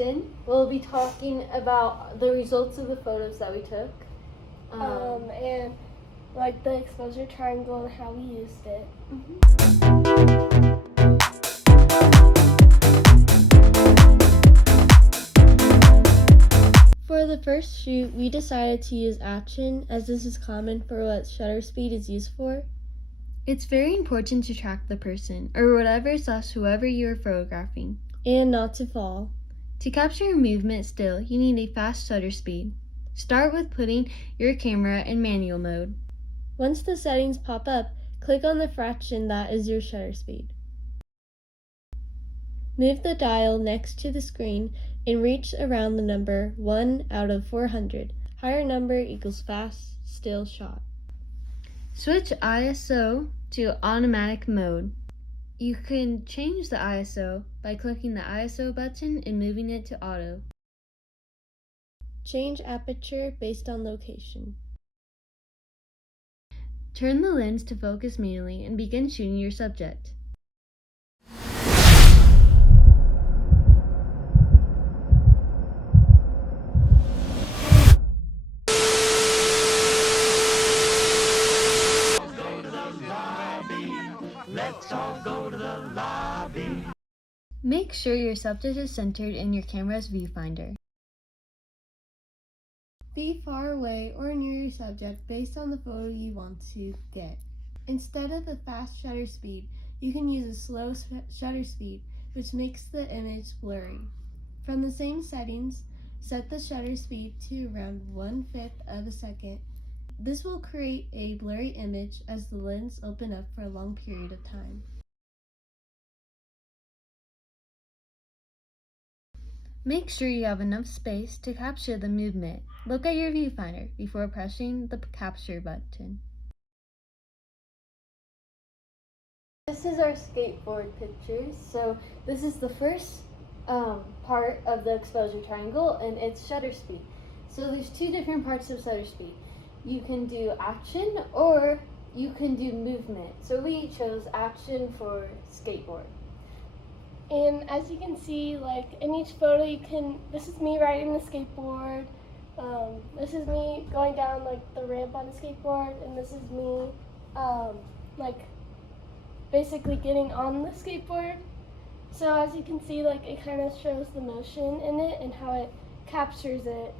action. We'll be talking about the results of the photos that we took. And like the exposure triangle and how we used it. For the first shoot, we decided to use action as this is common for what shutter speed is used for. It's very important to track the person, or whatever/whoever you are photographing, and not to fall. To capture your movement still, you need a fast shutter speed. Start with putting your camera in manual mode. Once the settings pop up, click on the fraction that is your shutter speed. Move the dial next to the screen and reach around the number 1 out of 400. Higher number equals fast, still shot. Switch ISO to automatic mode. You can change the ISO by clicking the ISO button and moving it to auto. Change aperture based on location. Turn the lens to focus manually and begin shooting your subject. Let's all go to the lobby. Make sure your subject is centered in your camera's viewfinder. Be far away or near your subject based on the photo you want to get. Instead of a fast shutter speed, you can use a slow shutter speed, which makes the image blurry. From the same settings, set the shutter speed to around 1/5 of a second. This will create a blurry image as the lens opens up for a long period of time. Make sure you have enough space to capture the movement. Look at your viewfinder before pressing the capture button. This is our skateboard pictures. So this is the first part of the exposure triangle, and it's shutter speed. So there's two different parts of shutter speed. You can do action or you can do movement. So we chose action for skateboard. And as you can see, like in each photo, this is me riding the skateboard. This is me going down like the ramp on the skateboard, and this is me, like basically getting on the skateboard. So as you can see, like it kind of shows the motion in it and how it captures it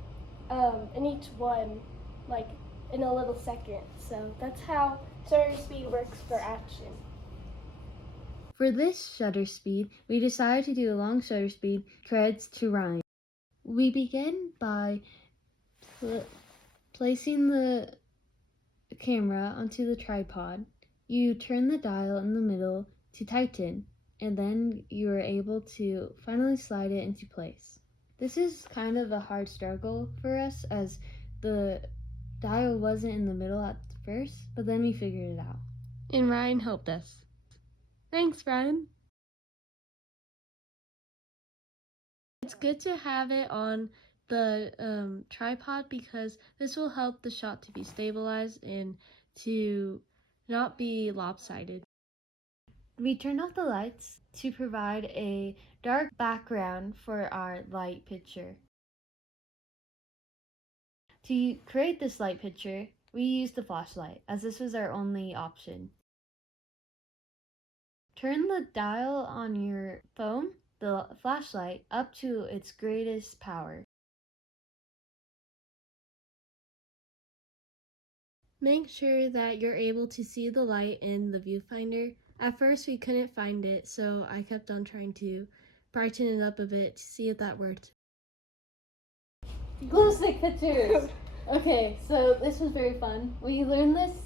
in each one, like in a little second. So that's how shutter speed works for action. For this shutter speed, we decided to do a long shutter speed credits to Ryan. We begin by placing the camera onto the tripod. You turn the dial in the middle to tighten, and then you are able to finally slide it into place. This is kind of a hard struggle for us as the dial wasn't in the middle at first, but then we figured it out. And Ryan helped us. Thanks, Ryan. It's good to have it on the tripod because this will help the shot to be stabilized and to not be lopsided. We turned off the lights to provide a dark background for our light picture. To create this light picture, we used the flashlight as this was our only option. Turn the dial on your phone, the flashlight, up to its greatest power. Make sure that you're able to see the light in the viewfinder. At first we couldn't find it, so I kept on trying to brighten it up a bit to see if that worked. Glow stick pictures! Okay, so this was very fun. We learned this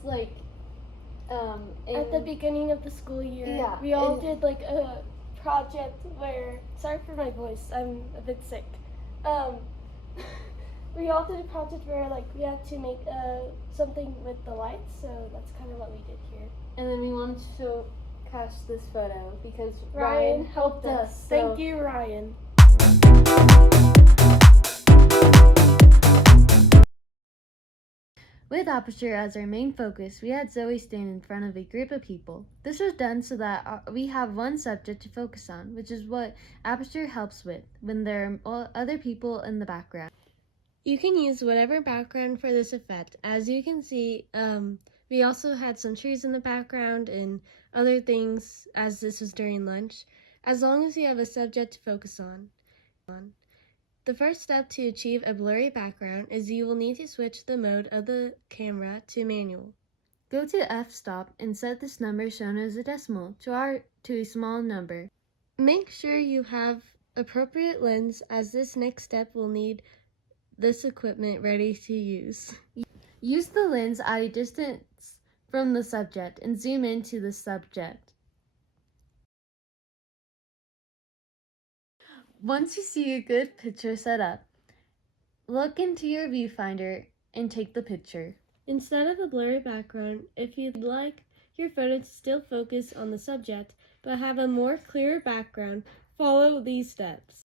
At the beginning of the school year, Yeah, we all did like a project where, sorry for my voice, I'm a bit sick. We all did a project where like we had to make something with the lights, so that's kind of what we did here. And then we wanted to showcase this photo because Ryan helped us. So Thank you, Ryan. With aperture as our main focus, we had Zoe stand in front of a group of people. This was done so that we have one subject to focus on, which is what aperture helps with when there are other people in the background. You can use whatever background for this effect. As you can see, we also had some trees in the background and other things as this was during lunch, as long as you have a subject to focus on. The first step to achieve a blurry background is you will need to switch the mode of the camera to manual. Go to f-stop and set this number shown as a decimal to a small number. Make sure you have appropriate lens, as this next step will need this equipment ready to use. Use the lens at a distance from the subject and zoom into the subject. Once you see a good picture set up, look into your viewfinder and take the picture. Instead of a blurry background, if you'd like your photo to still focus on the subject but have a more clear background, follow these steps.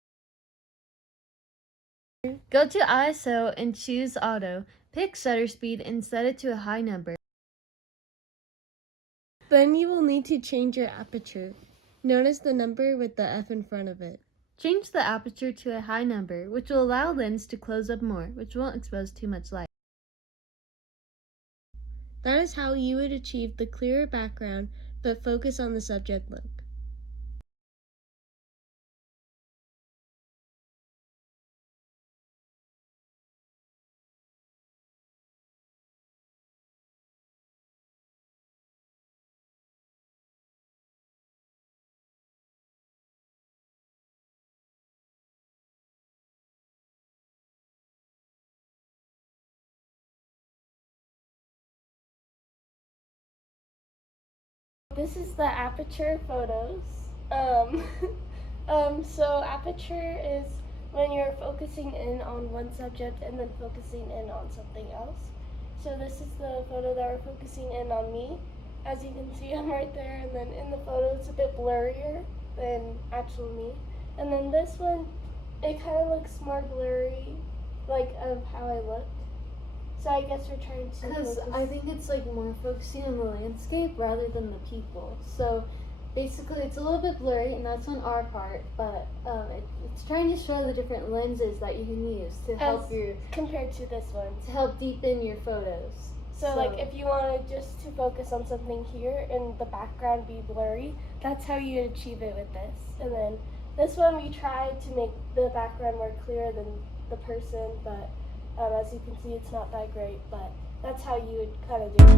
Go to ISO and choose Auto. Pick shutter speed and set it to a high number. Then you will need to change your aperture. Notice the number with the F in front of it. Change the aperture to a high number, which will allow lens to close up more, which won't expose too much light. That is how you would achieve the clearer background, but focus on the subject look. This is the aperture photos. So aperture is when you're focusing in on one subject and then focusing in on something else. So this is the photo that we're focusing in on me. As you can see, I'm right there, and then in the photo it's a bit blurrier than actual me. And then this one, it kind of looks more blurry, like of how I look. So I guess we're trying to Because focus. I think it's like more focusing on the landscape rather than the people. So basically it's a little bit blurry, and that's on our part, but it's trying to show the different lenses that you can use to help compared to this one. to help deepen your photos. So like if you wanted just to focus on something here and the background be blurry, that's how you would achieve it with this. And then this one we tried to make the background more clear than the person, but as you can see it's not that great, but that's how you would kind of do it.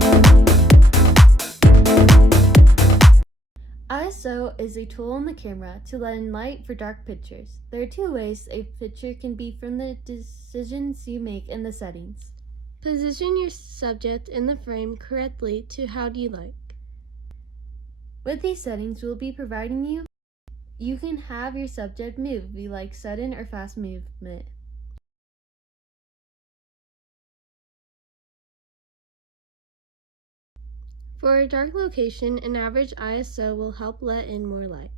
ISO is a tool in the camera to let in light for dark pictures. There are two ways a picture can be from the decisions you make in the settings. Position your subject in the frame correctly to how do you like. With these settings we'll be providing you, you can have your subject move if you like sudden or fast movement. For a dark location, an average ISO will help let in more light.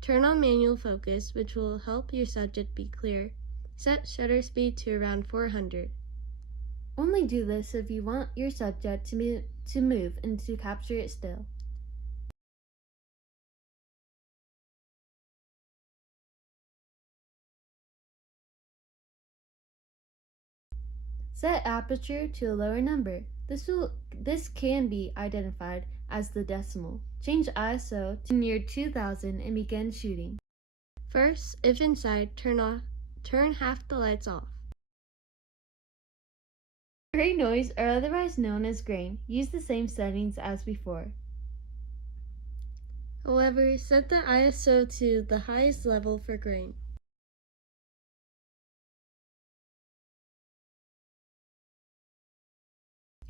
Turn on manual focus, which will help your subject be clear. Set shutter speed to around 400. Only do this if you want your subject to move and to capture it still. Set aperture to a lower number. This can be identified as the decimal. Change ISO to near 2000 and begin shooting. First, if inside, turn half the lights off. Gray noise, or otherwise known as grain, use the same settings as before. However, set the ISO to the highest level for grain.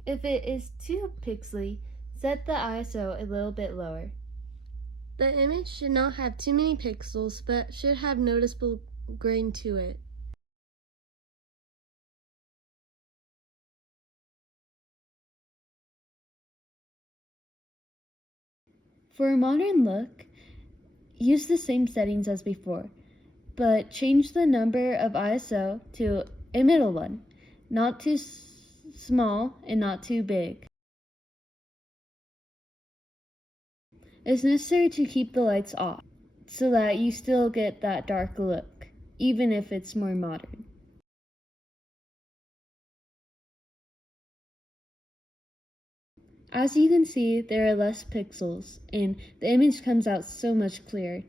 If it is too pixely, set the ISO a little bit lower. The image should not have too many pixels, but should have noticeable grain to it. For a modern look, use the same settings as before. but change the number of ISO to a middle one, not too small and not too big. It's necessary to keep the lights off so that you still get that dark look, even if it's more modern. As you can see, there are less pixels, and the image comes out so much clearer.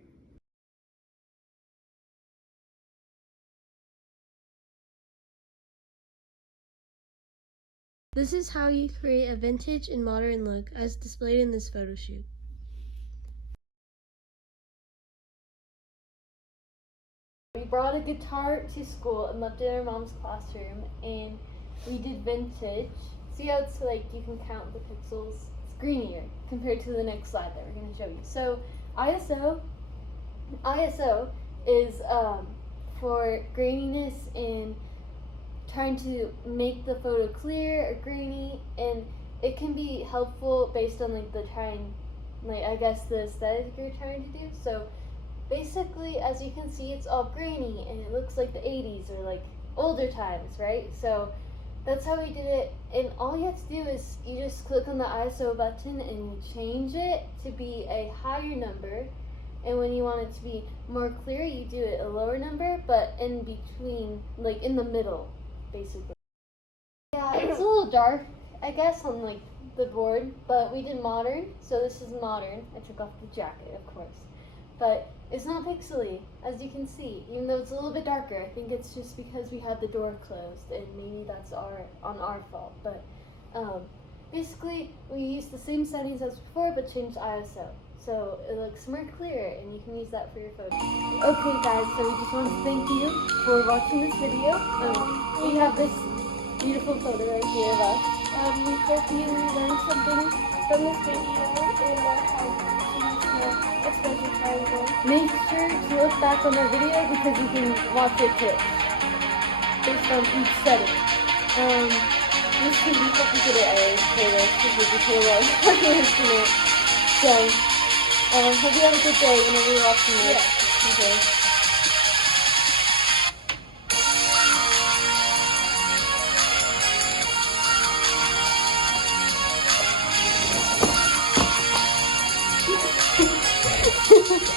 This is how you create a vintage and modern look as displayed in this photo shoot. We brought a guitar to school and left it in our mom's classroom, and we did vintage. See how it's like you can count the pixels? It's greenier compared to the next slide that we're going to show you. So ISO is for graininess and trying to make the photo clear or grainy, and it can be helpful based on like the aesthetic you're trying to do. So basically, as you can see, it's all grainy and it looks like the 80s or like older times, right? So that's how we did it, and all you have to do is you just click on the ISO button and you change it to be a higher number, and when you want it to be more clear, you do it a lower number, but in between, like in the middle, basically. Yeah, it's a little dark, I guess, on like the board, but we did modern, so this is modern. I took off the jacket, of course. But it's not pixely, as you can see, even though it's a little bit darker. I think it's just because we had the door closed, and maybe that's on our fault. But basically, we used the same settings as before, but changed ISO. So it looks more clear, and you can use that for your photos. Okay guys, so we just want to thank you for watching this video. We have this beautiful photo right here of us. We hope you learned something from this video and how to use the exposure triangle. Make sure to look back on our video because you can watch it too, based on each setting. This can be complicated playlist because we play a lot of instrument. So, hope you have a good day whenever you're watching this. Yeah. Okay.